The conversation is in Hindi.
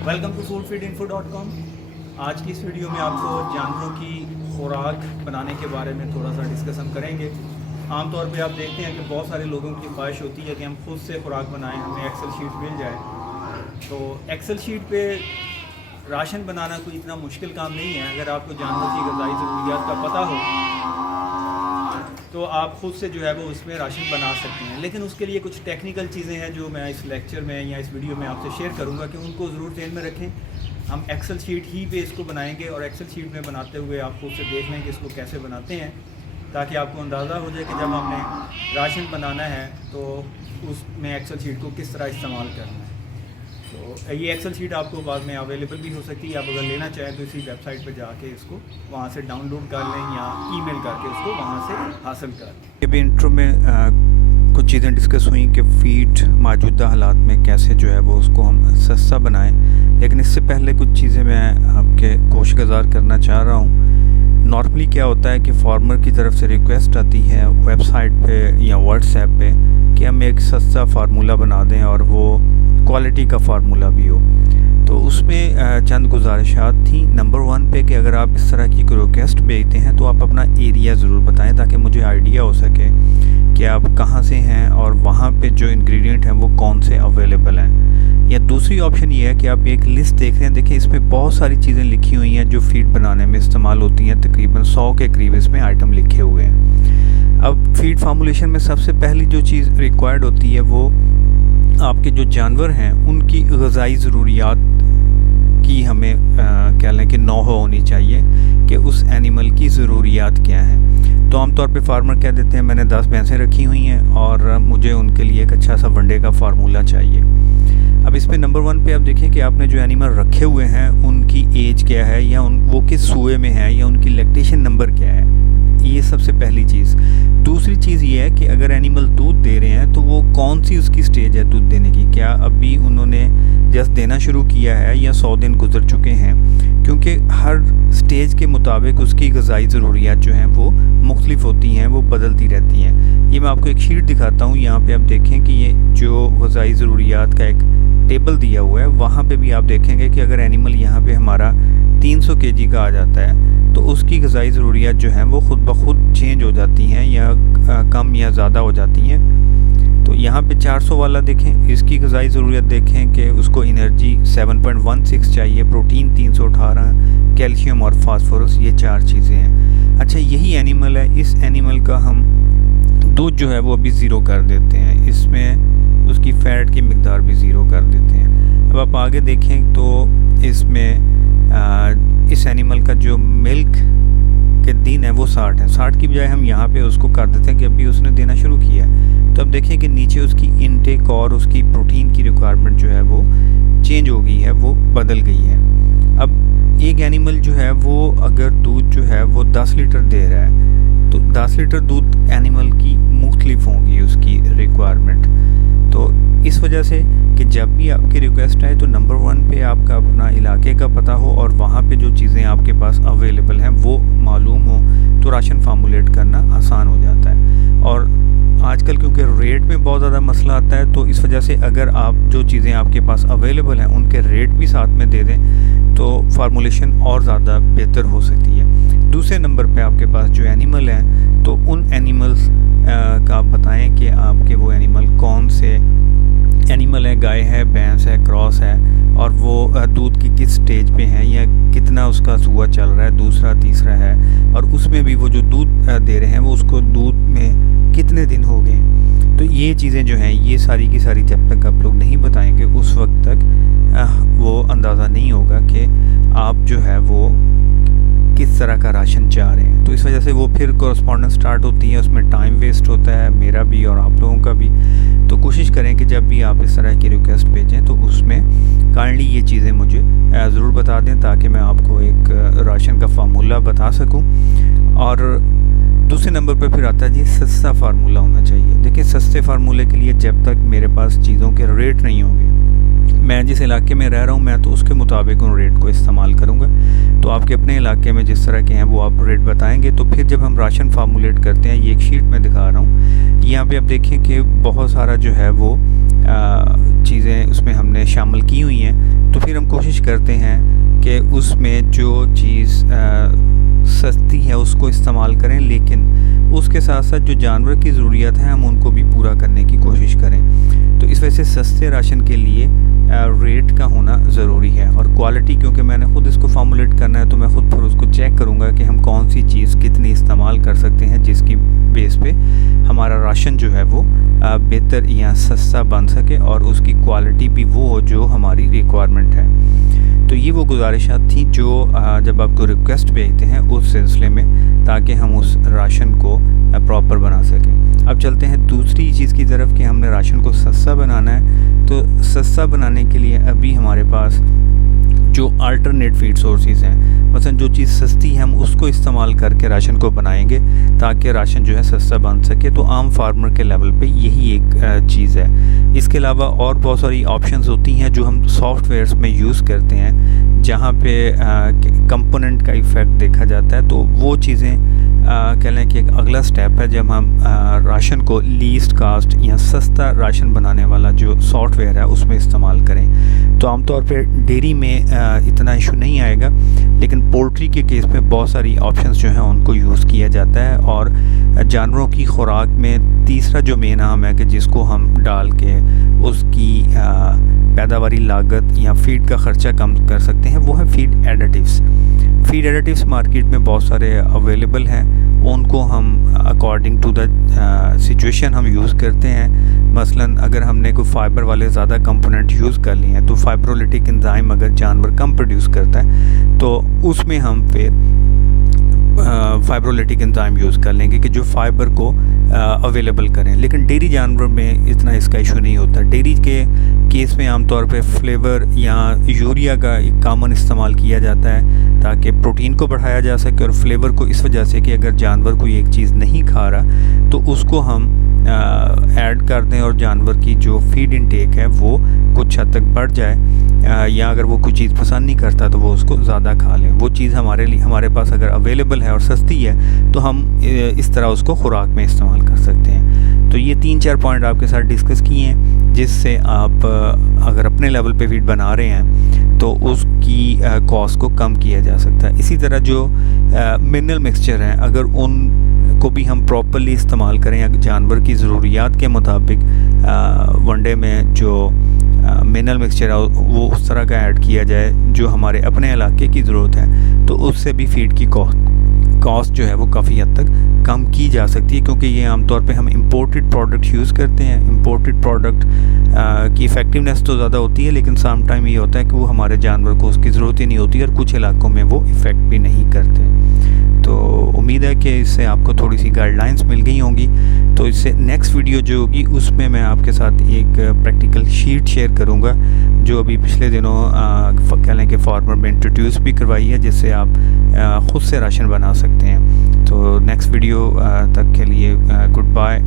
Welcome to foodfeedinfo.com। आज की इस वीडियो में आपको जानवरों की खुराक बनाने के बारे में थोड़ा सा डिस्कसन करेंगे। आमतौर पे आप देखते हैं कि बहुत सारे लोगों की ख्वाहिश होती है कि हम खुद से खुराक बनाएं, हमें एक्सेल शीट मिल जाए। तो एक्सेल शीट पे राशन बनाना कोई इतना मुश्किल काम नहीं है। अगर आपको जानवरों की ग़िज़ाई ज़रूरियात का पता हो तो आप खुद से जो है वो उसमें राशन बना सकते हैं। लेकिन उसके लिए कुछ टेक्निकल चीज़ें हैं जो मैं इस लेक्चर में या इस वीडियो में आपसे शेयर करूंगा कि उनको ज़रूर ध्यान में रखें। हम एक्सेल शीट ही पे इसको बनाएंगे और एक्सेल शीट में बनाते हुए आप खुद से देख लें कि इसको कैसे बनाते हैं, ताकि आपको अंदाज़ा हो जाए कि जब हमने राशन बनाना है तो उसमें एक्सेल शीट को किस तरह इस्तेमाल करना है। तो ये एक्सेल शीट आपको बाद में अवेलेबल भी हो सकती है। आप अगर लेना चाहें तो इसी वेबसाइट पर जाके इसको वहाँ से डाउनलोड कर लें या ईमेल करके उसको वहाँ से हासिल कर लें। अभी इंट्रो में कुछ चीज़ें डिस्कस हुई कि फ़ीड मौजूदा हालात में कैसे जो है वो उसको हम सस्ता बनाएं, लेकिन इससे पहले कुछ चीज़ें मैं आपके कोशिश करना चाह रहा हूँ। नॉर्मली क्या होता है कि फार्मर की तरफ से रिक्वेस्ट आती है वेबसाइट पे या व्हाट्सएप पे कि हम एक सस्ता फार्मूला बना दें और वो क्वालिटी का फार्मूला भी हो। तो उसमें चंद गुजारिशात थी। नंबर 1 पे कि अगर आप इस तरह की कोई रिक्वेस्ट भेजते हैं तो आप अपना एरिया ज़रूर बताएं, ताकि मुझे आइडिया हो सके कि आप कहाँ से हैं और वहाँ पे जो इंग्रेडिएंट हैं वो कौन से अवेलेबल हैं। या दूसरी ऑप्शन ये है कि आप एक लिस्ट देख रहे हैं, देखिए इसमें बहुत सारी चीज़ें लिखी हुई हैं जो फीड बनाने में इस्तेमाल होती हैं। तकरीबन 100 के करीब इसमें आइटम लिखे हुए हैं। अब फीड फार्मूलेशन में सबसे पहली जो चीज़ रिक्वायर्ड होती है वो आपके जो जानवर हैं उनकी ग़िज़ाई ज़रूरियात की हमें कह लें कि नौहो होनी चाहिए कि उस एनिमल की ज़रूरियात क्या हैं। तो आमतौर पे फार्मर कह देते हैं मैंने 10 भैंसें रखी हुई हैं और मुझे उनके लिए एक अच्छा सा वनडे का फार्मूला चाहिए। अब इसमें नंबर 1 पे आप देखें कि आपने जो एनिमल रखे हुए हैं उनकी एज क्या है, या वो किस सूए में है, या उनकी लैक्टेशन नंबर क्या है। ये सबसे पहली चीज़। दूसरी चीज़ ये है कि अगर एनिमल दूध दे रहे हैं तो वो कौन सी उसकी स्टेज है दूध देने की। क्या अभी उन्होंने जस्ट देना शुरू किया है या 100 दिन गुजर चुके हैं, क्योंकि हर स्टेज के मुताबिक उसकी ग़िज़ाई ज़रूरियात जो हैं वो मुख्तलिफ होती हैं, वो बदलती रहती हैं। ये मैं आपको एक शीट दिखाता हूँ। यहाँ पे आप देखें कि ये जो ग़िज़ाई ज़रूरियात का एक टेबल दिया हुआ है, वहाँ पे भी आप देखेंगे कि अगर एनिमल यहाँ पे हमारा 300 केजी का आ जाता है तो उसकी ग़िज़ाई ज़रूरियात जो हैं वो ख़ुद ब खुद चेंज हो जाती हैं या कम या ज़्यादा हो जाती हैं। तो यहाँ पे 400 वाला देखें, इसकी ग़िज़ाई ज़रूरियात देखें कि उसको एनर्जी 7.16 चाहिए, प्रोटीन 318, कैल्शियम और फास्फोरस, ये 4 चीज़ें हैं। अच्छा, यही एनिमल है, इस एनिमल का हम दूध जो है वो अभी ज़ीरो कर देते हैं, इसमें उसकी फ़ैट की मिकदार भी ज़ीरो कर देते हैं। अब आप आगे देखें तो इसमें इस एनिमल का जो मिल्क के दिन है वो 60 है। 60 की बजाय हम यहाँ पे उसको कर देते हैं कि अभी उसने देना शुरू किया है। तो अब देखिए कि नीचे उसकी इनटेक और उसकी प्रोटीन की रिक्वायरमेंट जो है वो चेंज हो गई है, वो बदल गई है। अब एक एनिमल जो है वो अगर दूध जो है वो 10 लीटर दे रहा है तो 10 लीटर दूध एनिमल की मुख्तलिफ होंगी उसकी रिक्वायरमेंट। तो इस वजह से कि जब भी आपकी रिक्वेस्ट आए तो नंबर 1 पे आपका अपना इलाके का पता हो और वहाँ पे जो चीज़ें आपके पास अवेलेबल हैं वो मालूम हो, तो राशन फार्मूलेट करना आसान हो जाता है। और आजकल क्योंकि रेट में बहुत ज़्यादा मसला आता है, तो इस वजह से अगर आप जो चीज़ें आपके पास अवेलेबल हैं उनके रेट भी साथ में दे दें तो फार्मूलेशन और ज़्यादा बेहतर हो सकती है। दूसरे नंबर पे आपके पास जो एनिमल हैं तो उन एनिमल्स का आप बताएं कि आपके वो एनिमल कौन से एनिमल है, गाय है, भैंस है, क्रॉस है, और वो दूध की किस स्टेज पे हैं या कितना उसका सूआ चल रहा है, दूसरा तीसरा है, और उसमें भी वो जो दूध दे रहे हैं वो उसको दूध में कितने दिन हो गए। तो ये चीज़ें जो हैं ये सारी की सारी जब तक आप लोग नहीं बताएंगे उस वक्त तक वो अंदाज़ा नहीं होगा कि आप जो है वो किस तरह का राशन चाह रहे हैं। तो इस वजह से वो फिर कॉरस्पॉन्डेंस स्टार्ट होती है, उसमें टाइम वेस्ट होता है, मेरा भी और आप लोगों का भी। तो कोशिश करें कि जब भी आप इस तरह की रिक्वेस्ट भेजें तो उसमें काइंडली ये चीज़ें मुझे ज़रूर बता दें, ताकि मैं आपको एक राशन का फार्मूला बता सकूं। और दूसरे नंबर पर फिर आता है जी सस्ता फार्मूला होना चाहिए। देखिए, सस्ते फार्मूले के लिए जब तक मेरे पास चीज़ों के रेट नहीं होंगे, मैं जिस इलाके में रह रहा हूँ मैं तो उसके मुताबिक उन रेट को इस्तेमाल करूँगा। तो आपके अपने इलाके में जिस तरह के हैं वो आप रेट बताएंगे। तो फिर जब हम राशन फार्मूलेट करते हैं, ये एक शीट में दिखा रहा हूँ, यहाँ पे आप देखें कि बहुत सारा जो है वो चीज़ें उसमें हमने शामिल की हुई हैं, तो फिर हम कोशिश करते हैं कि उसमें जो चीज़ सस्ती है उसको इस्तेमाल करें, लेकिन उसके साथ साथ जो जानवर की ज़रूरियात हैं हम उनको भी पूरा करने की कोशिश करें। तो इस वजह से सस्ते राशन के लिए रेट का होना ज़रूरी है, और क्वालिटी, क्योंकि मैंने ख़ुद इसको फार्मूलेट करना है तो मैं ख़ुद फिर उसको चेक करूँगा कि हम कौन सी चीज़ कितनी इस्तेमाल कर सकते हैं जिसकी बेस पे हमारा राशन जो है वो बेहतर या सस्ता बन सके और उसकी क्वालिटी भी वो हो जो हमारी रिक्वायरमेंट है। तो ये वो गुजारिशात थी जो जब आपको रिक्वेस्ट भेजते हैं उस सिलसिले में, ताकि हम उस राशन को प्रॉपर बना सकें। अब चलते हैं दूसरी चीज़ की तरफ कि हमने राशन को सस्ता बनाना है। तो सस्ता बनाने के लिए अभी हमारे पास जो अल्टरनेट फीड सोर्सेज हैं, मसलन जो चीज़ सस्ती है हम उसको इस्तेमाल करके राशन को बनाएंगे ताकि राशन जो है सस्ता बन सके। तो आम फार्मर के लेवल पे यही एक चीज़ है। इसके अलावा और बहुत सारी ऑप्शंस होती हैं जो हम सॉफ्टवेयर्स में यूज़ करते हैं, जहाँ पे कंपोनेंट का इफ़ेक्ट देखा जाता है। तो वो चीज़ें कह लें कि एक अगला स्टेप है जब हम राशन को लीस्ट कास्ट या सस्ता राशन बनाने वाला जो सॉफ्टवेयर है उसमें इस्तेमाल करें। तो आमतौर पे डेयरी में इतना इशू नहीं आएगा, लेकिन पोल्ट्री के केस में बहुत सारी ऑप्शंस जो हैं उनको यूज़ किया जाता है। और जानवरों की खुराक में तीसरा जो मेन आम है कि जिसको हम डाल के उसकी पैदावारी लागत या फीड का ख़र्चा कम कर सकते हैं, वो है feed additives. Feed additives market में बहुत सारे अवेलेबल हैं, उनको हम अकॉर्डिंग टू द सिचुएशन हम यूज़ करते हैं। मसलन अगर हमने कोई फाइबर वाले ज़्यादा कंपोनेंट यूज़ कर लिए हैं, तो फाइब्रोलिटिक एंजाइम अगर जानवर कम प्रोड्यूस करता है तो उसमें हम फिर फाइब्रोलिटिक एंजाइम यूज़ कर लेंगे कि जो फाइबर को अवेलेबल करें। लेकिन डेयरी जानवर में इतना इसका इशू नहीं होता। डेयरी के केस में आमतौर पे फ्लेवर या यूरिया का एक कॉमन इस्तेमाल किया जाता है ताकि प्रोटीन को बढ़ाया जा सके, और फ्लेवर को इस वजह से कि अगर जानवर कोई एक चीज़ नहीं खा रहा तो उसको हम ऐड कर दें और जानवर की जो फीड इनटेक है वो कुछ हद तक बढ़ जाए, या अगर वो कोई चीज़ पसंद नहीं करता तो वो उसको ज़्यादा खा लें। वो चीज़ हमारे पास अगर अवेलेबल है और सस्ती है तो हम इस तरह उसको खुराक में इस्तेमाल कर सकते हैं। तो ये 3-4 पॉइंट आपके साथ डिस्कस किए हैं जिससे आप अगर अपने लेवल पे फीड बना रहे हैं तो उसकी कॉस्ट को कम किया जा सकता है। इसी तरह जो मिनरल मिक्सचर हैं, अगर उनको भी हम प्रॉपर्ली इस्तेमाल करें या जानवर की ज़रूरियात के मुताबिक वनडे में जो मिनरल मिक्सचर है वो उस तरह का ऐड किया जाए जो हमारे अपने इलाके की ज़रूरत है, तो उससे भी फीड की कॉस्ट जो है वो काफ़ी हद तक कम की जा सकती है। क्योंकि ये आमतौर पे हम इंपोर्टेड प्रोडक्ट यूज़ करते हैं। इंपोर्टेड प्रोडक्ट की इफ़ेक्टिवनेस तो ज़्यादा होती है, लेकिन सम टाइम ये होता है कि वो हमारे जानवर को उसकी ज़रूरत ही नहीं होती और कुछ इलाकों में वो इफ़ेक्ट भी नहीं करते। तो उम्मीद है कि इससे आपको थोड़ी सी गाइडलाइंस मिल गई होंगी। तो इससे नेक्स्ट वीडियो जो होगी उसमें मैं आपके साथ एक प्रैक्टिकल शीट शेयर करूंगा जो अभी पिछले दिनों कह लें कि फार्मर में इंट्रोड्यूस भी करवाई है, जिससे आप ख़ुद से राशन बना सकते हैं। तो नेक्स्ट वीडियो तक के लिए गुड बाय।